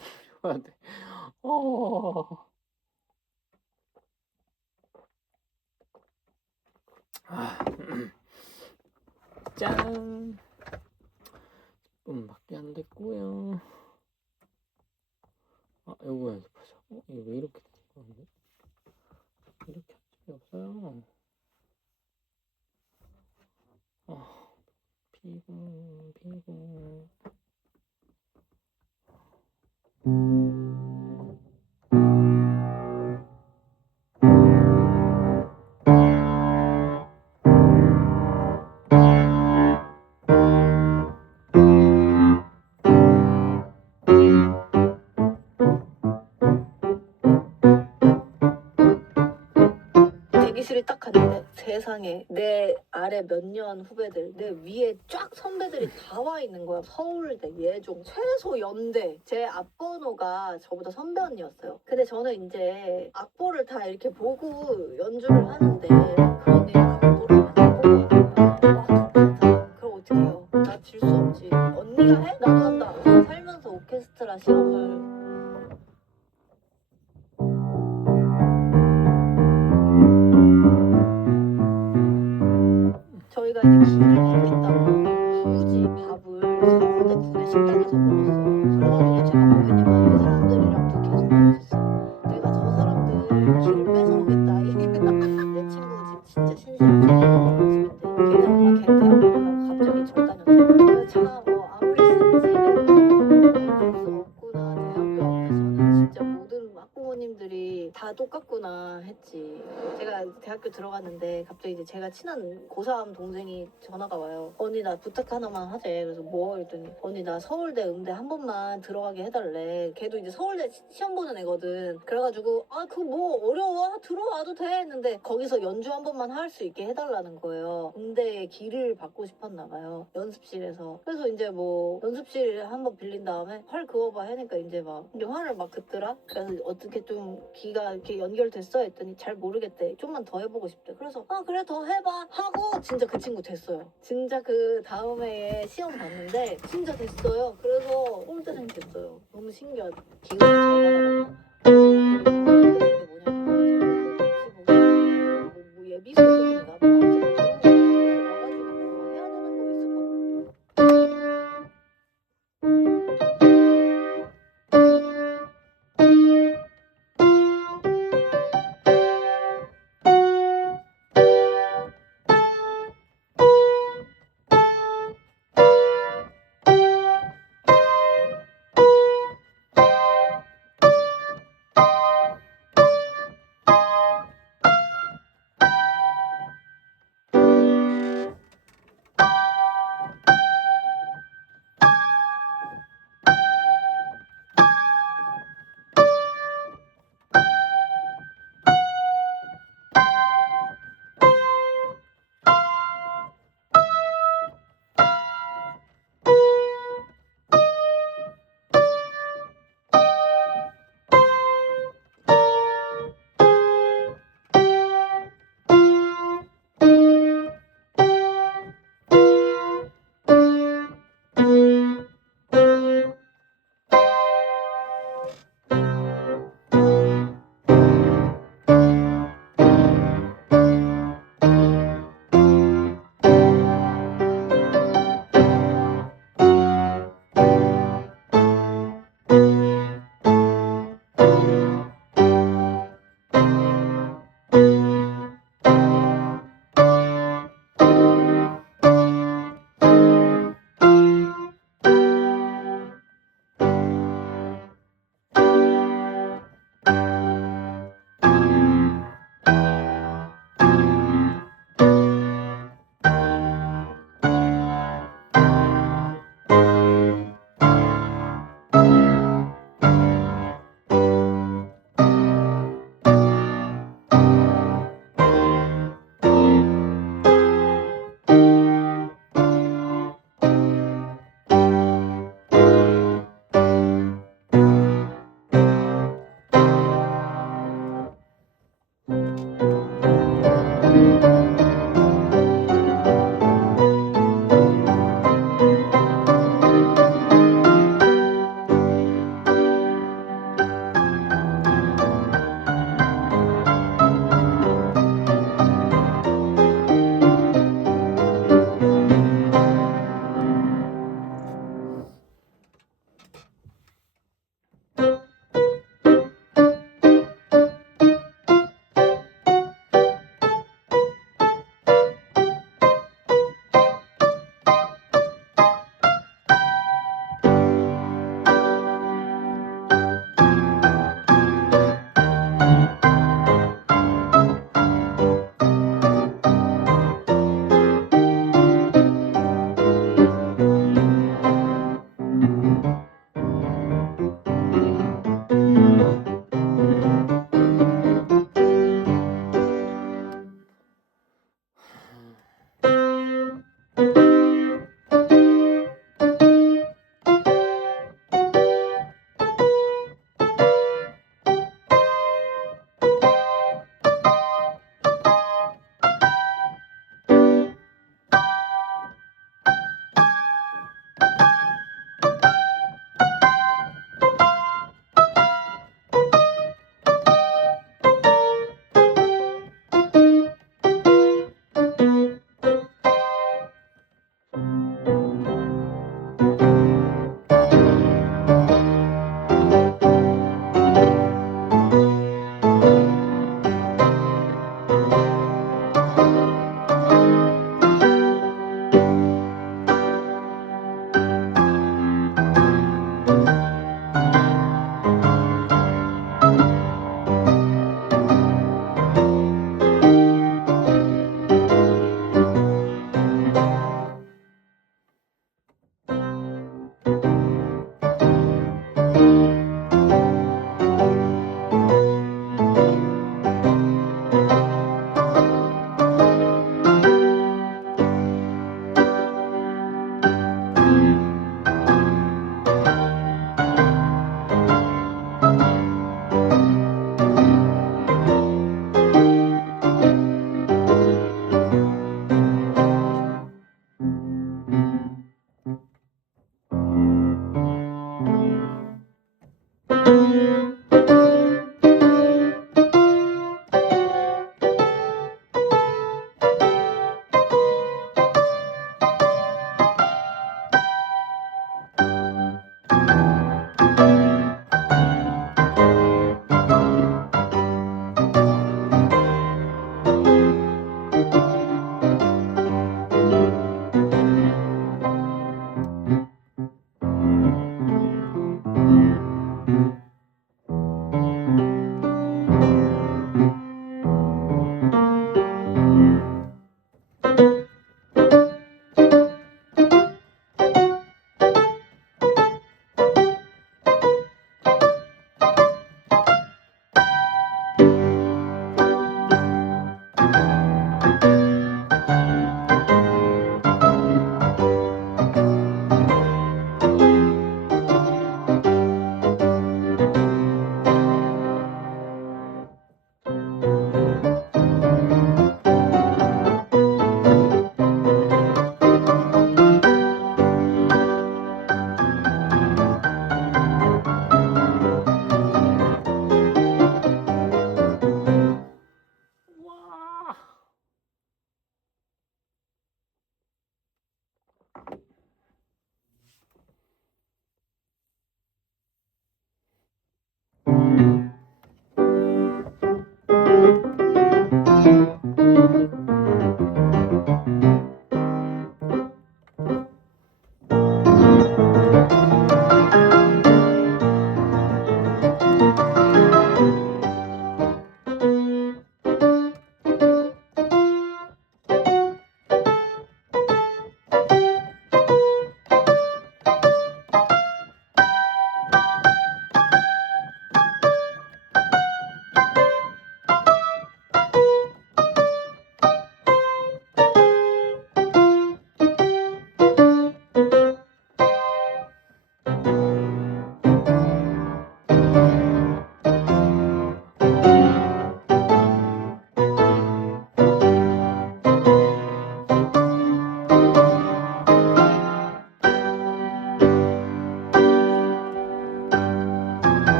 쉬어야 돼. 어. 아. 짠. 10분밖에 안 됐고요. 아, 요거 연습하자. 이거 왜 이렇게 되는 건데? 이렇게 할 적이 없어요. 아, 피곤. 대기실에 딱 갔는데 세상에 내 아래 몇 년 후배들, 내 위에 쫙 선배들이 다 와 있는 거야. 서울대, 예종, 최소 연대. 제 앞번호가 저보다 선배 언니였어요. 근데 저는 이제 악보를 다 이렇게 보고 연주를 하는데 그 언니가 악보를 안 보고 하는 거야. 와, 독하다. 그럼 어떻게 해요? 나 질 수 없지. 언니가 해? 나도 한다. 살면서 오케스트라 시험을 저희가 이제 길을 받겠다고 굳이 밥을 서울대 구내 식당에서 먹었어요. 그래가지고 제가 뭐 했냐면 그 사람들이랑도 계속 마주쳤어요. 내가 저 사람들 길을 뺏어오겠다. 내 친구 집 진짜 신세계 집인데 걔는 걔 대학 보내려고 갑자기 절 다녔잖아요. 참뭐 아무리 쓴소리해도 어쩔 수 없구나. 대학교 앞에서는 진짜 모든 학부모님들이 다 똑같구나 했지. 제가 대학교 들어갔는데 갑자기 이제 제가 친한 고3 동생이 전화가 와요. 언니 나 부탁 하나만 하재. 그래서 뭐 했더니 언니 나 서울대 음대 한 번만 들어가게 해달래. 걔도 이제 서울대 시험 보는 애거든. 그래가지고 아 그거 뭐 어려워? 들어와도 돼 했는데 거기서 연주 한 번만 할 수 있게 해달라는 거예요. 음대에 길을 받고 싶었나 봐요. 연습실에서. 그래서 이제 뭐 연습실 한 번 빌린 다음에 활 그어봐 하니까 이제 막 이제 활을 막 긋더라. 그래서 어떻게 좀 기가 이렇게 연결됐어 했더니 잘 모르겠대. 좀만 더 해보고 싶대. 그래서 아 그래 더 해봐 하고 진짜 그 친구 됐어요. 진짜 그 다음 해에 시험 봤는데 진짜 됐어요. 그래서 꼴대생 됐어요. 너무 신기하다. 기운을 잘 받아봤나. 그리고 그게 뭐냐면 제가 뭐 예비 소속인가 뭐 아무튼 뭐 그런 거 학교에 와가지고 뭐 해야 되는 거 있었거든.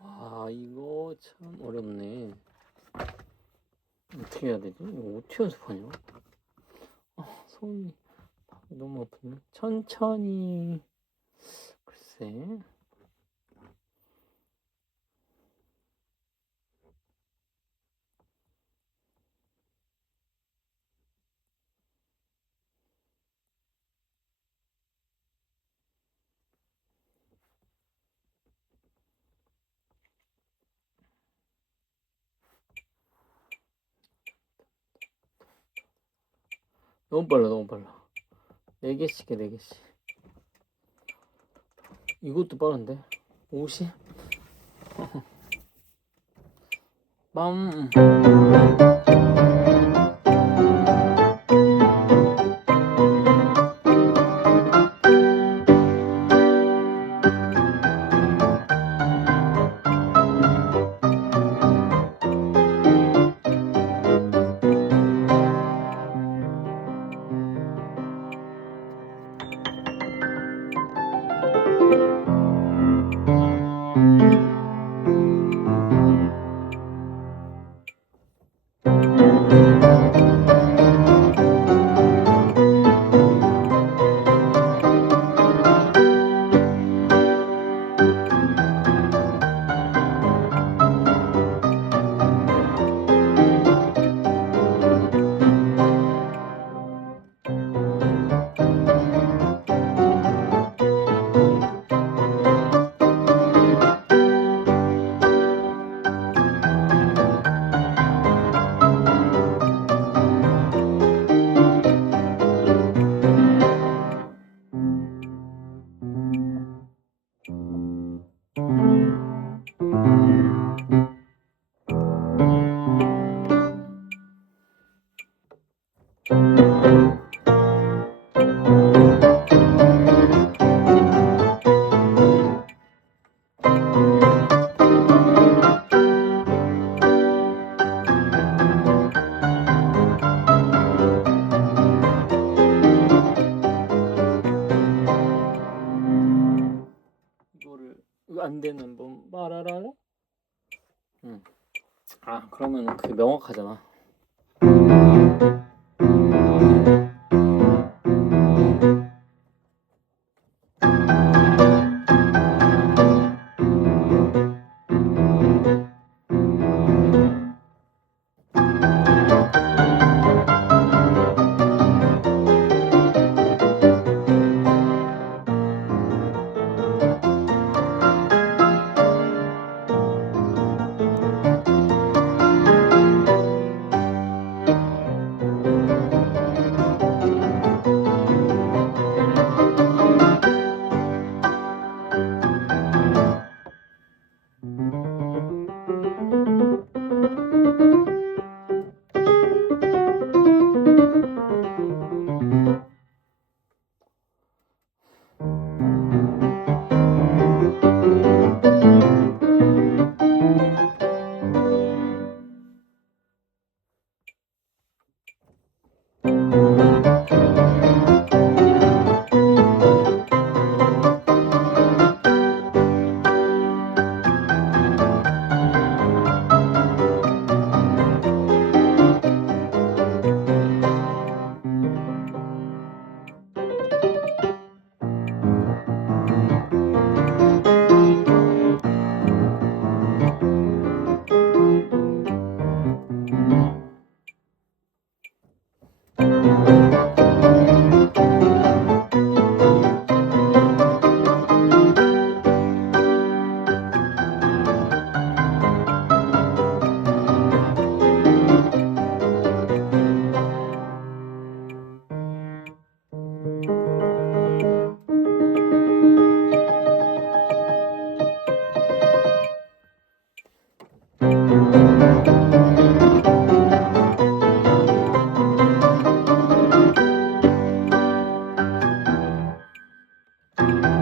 와, 이거 참 어렵네. 어떻게 해야 되지? 이거 어떻게 연습하냐? 손이 너무 아프네. 천천히. 글쎄. 너무 빨라, 너무 빨라. 4개씩 해, 4개씩. 이것도 빠른데? 50? 빰. 이거 안 되는 뭐 말하라? 응. 아, 그러면 그게 명확하잖아. 아,